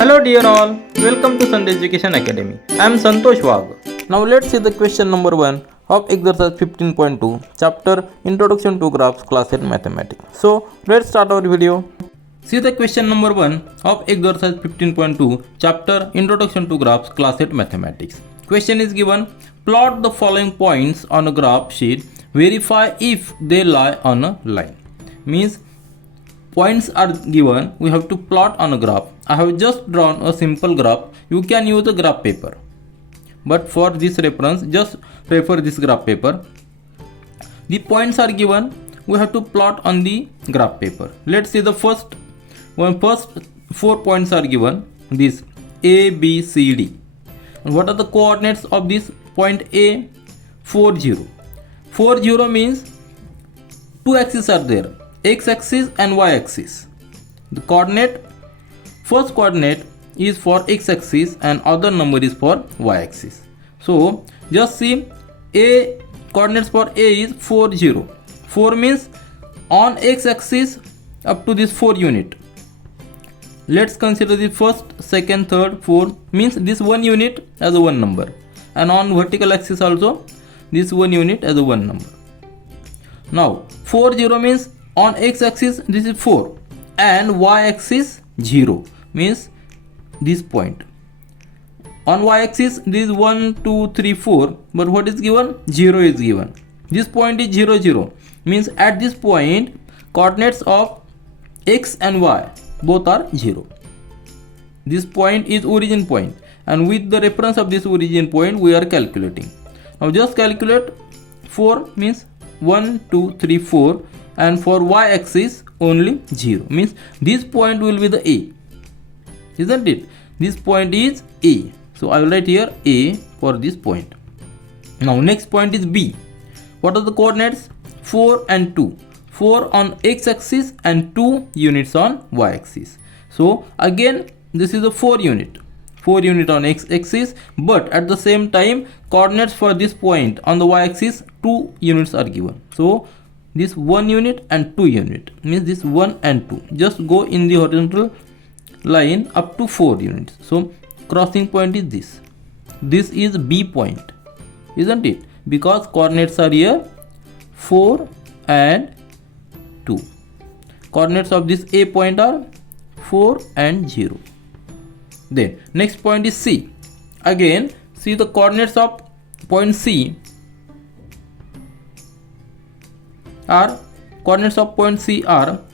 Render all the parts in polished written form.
Hello dear all, welcome to Sandhya Education Academy. I am Santosh Wag. Now let's see the question number 1 of exercise 15.2 chapter Introduction to Graphs class 8 mathematics. So let's start our video. See the question number 1 of exercise 15.2 chapter Introduction to Graphs class 8 mathematics. Question is given: plot the following points on a graph sheet, verify if they lie on a line. Means points are given, we have to plot on a graph. I have just drawn a simple graph. You can use a graph paper, but for this reference just refer this graph paper. The points are given, we have to plot on the graph paper. Let's see the first 4 points are given, this A, B, C, D. And what are the coordinates of this point A? 4, 0. 4, 0 means two axes are there, x-axis and y-axis. The first coordinate is for x-axis and other number is for y-axis. So just see, A coordinates for A is 4, 0. 4 means on x-axis up to this 4 unit. Let's consider the first, second, third, 4 means this 1 unit as a 1 number, and on vertical axis also this 1 unit as a 1 number. Now 4, 0 means on x-axis this is 4 and y-axis 0 means this point. On y-axis this is 1, 2, 3, 4, but what is given? 0 is given. This point is 0, 0 means at this point coordinates of x and y both are 0. This point is origin point, and with the reference of this origin point we are calculating. Now just calculate. 4 means 1, 2, 3, 4, and for y-axis only 0 means this point will be the A, isn't it? This point is A, so I will write here A for this point. Now next point is B. What are the coordinates? 4 and 2. 4 on x-axis and 2 units on y-axis. So again this is a 4 unit. 4 unit on x-axis, but at the same time coordinates for this point on the y-axis 2 units are given. So this 1 unit and 2 unit means this 1 and 2 just go in the horizontal line up to 4 units. So crossing point is this. This is B point, isn't it? Because coordinates are here 4 and 2. Coordinates of this A point are 4 and 0. Then next point is C. Again see the coordinates of point C are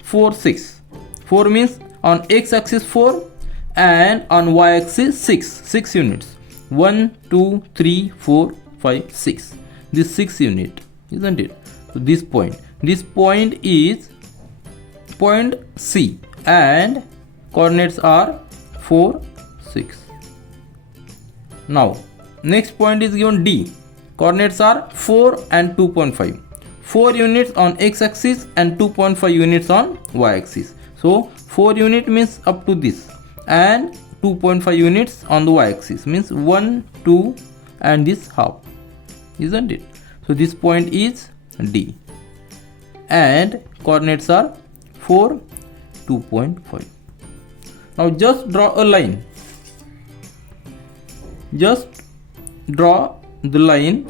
4, 6. 4 means on x-axis 4 and on y-axis 6 units. 1, 2, 3, 4, 5, 6. This 6 unit, isn't it? So this point is point C and coordinates are 4, 6. Now next point is given D. Coordinates are 4 and 2.5. 4 units on x-axis and 2.5 units on y-axis. So 4 unit means up to this, and 2.5 units on the y-axis means 1, 2 and this half, isn't it? So this point is D and coordinates are 4, 2.5. Now just draw a line. Just draw the line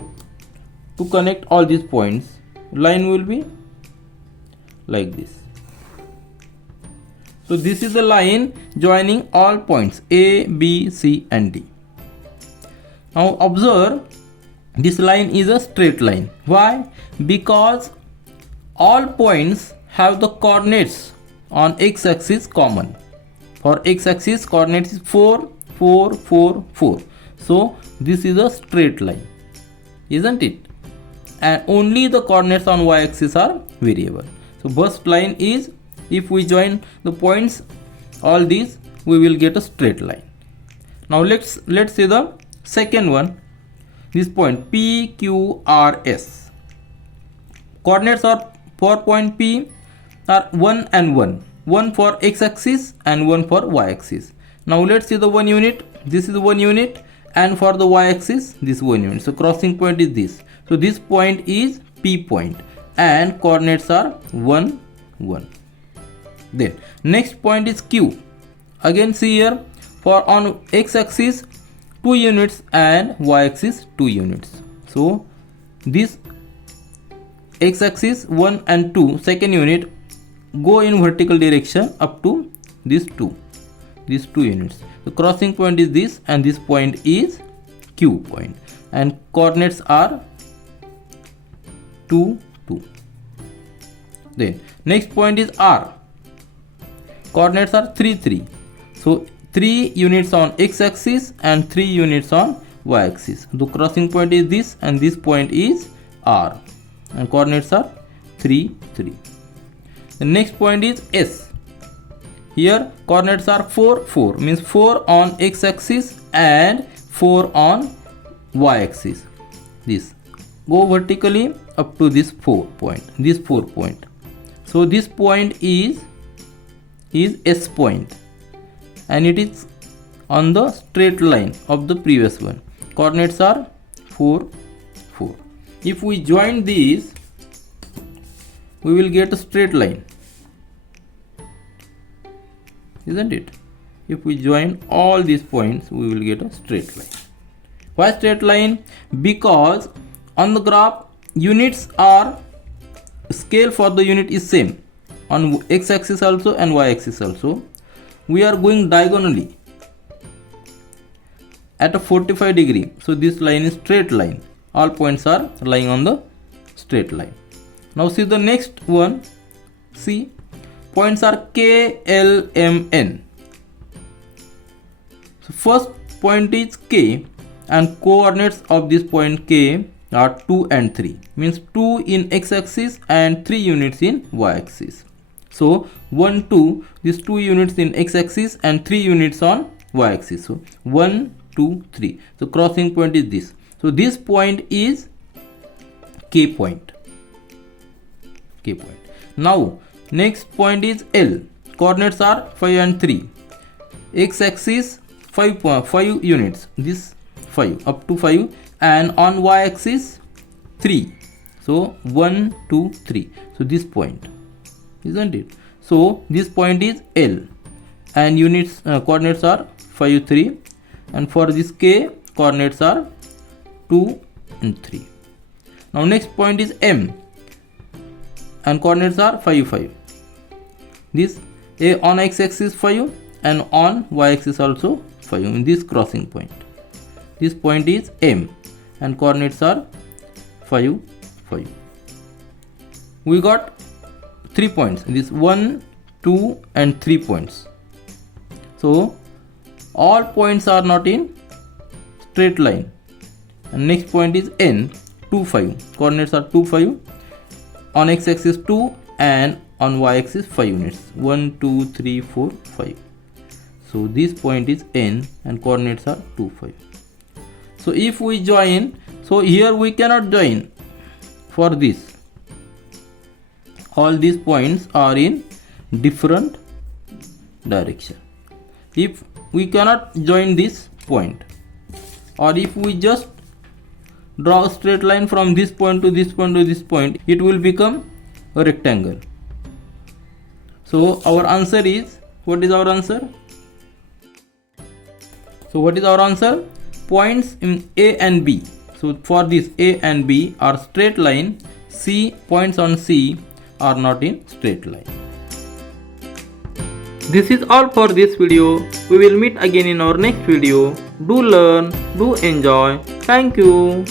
to connect all these points. Line will be like this. So this is the line joining all points A, B, C and D. Now observe, this line is a straight line. Why? Because all points have the coordinates on x-axis common. For x-axis coordinates is 4, 4, 4, 4. So this is a straight line, isn't it? And only the coordinates on y-axis are variable. So first line is, if we join the points all these we will get a straight line. Now let's see the second one. This point P, Q, R, S. Coordinates are for point P are 1 and 1. 1 for x-axis and 1 for y-axis. Now let's see the 1 unit. This is 1 unit, and for the y-axis this 1 unit. So crossing point is this. So this point is P point and coordinates are 1, 1. Then next point is Q. Again see here, For on x-axis 2 units and y-axis 2 units. So this x-axis 1 and 2 second unit go in vertical direction up to these two units. The crossing point is this, and this point is Q point, and coordinates are 2, 2. Then next point is R. Coordinates are 3, 3. So 3 units on x-axis and 3 units on y-axis. The crossing point is this, and this point is R, and coordinates are 3, 3. The next point is S. Here coordinates are 4, 4, means 4 on x-axis and 4 on y-axis. This go vertically up to this 4 point. So this point is S point, and it is on the straight line of the previous one. Coordinates are 4, 4. If we join these, we will get a straight line, isn't it? If we join all these points, we will get a straight line. Why straight line? Because on the graph units are, scale for the unit is same on x-axis also and y-axis also. We are going diagonally at a 45 degree. So this line is straight line. All points are lying on the straight line. Now see the next one. See, points are K, L, M, N. So first point is K, and coordinates of this point K are 2 and 3, means 2 in x-axis and 3 units in y-axis. So 1, 2, these 2 units in x-axis and 3 units on y-axis. So 1, 2, 3. So crossing point is this. So this point is K point. Now next point is L. Coordinates are 5 and 3. X-axis 5 units. This 5 up to 5, and on y-axis 3. So 1, 2, 3. So this point, isn't it? So this point is L, and units coordinates are 5, 3, and for this K coordinates are 2 and 3. Now next point is M, and coordinates are 5, 5. This A on x-axis 5 and on y-axis also 5 in this crossing point. This point is M, and coordinates are 5, 5. We got 3 points. This 1, 2 and 3 points. So all points are not in straight line. And next point is N, 2, 5. Coordinates are 2, 5. On x-axis 2 and on y-axis 5 units. 1, 2, 3, 4, 5. So this point is N, and coordinates are 2, 5. So if we join, so here we cannot join for this. All these points are in different direction. If we cannot join this point, or if we just draw a straight line from this point to this point to this point, it will become a rectangle. So our answer is, what is our answer? So what is our answer? Points in A and B. So for this A and B are straight line. C, points on C are not in straight line. This is all for this video. We will meet again in our next video. Do learn, do enjoy. Thank you.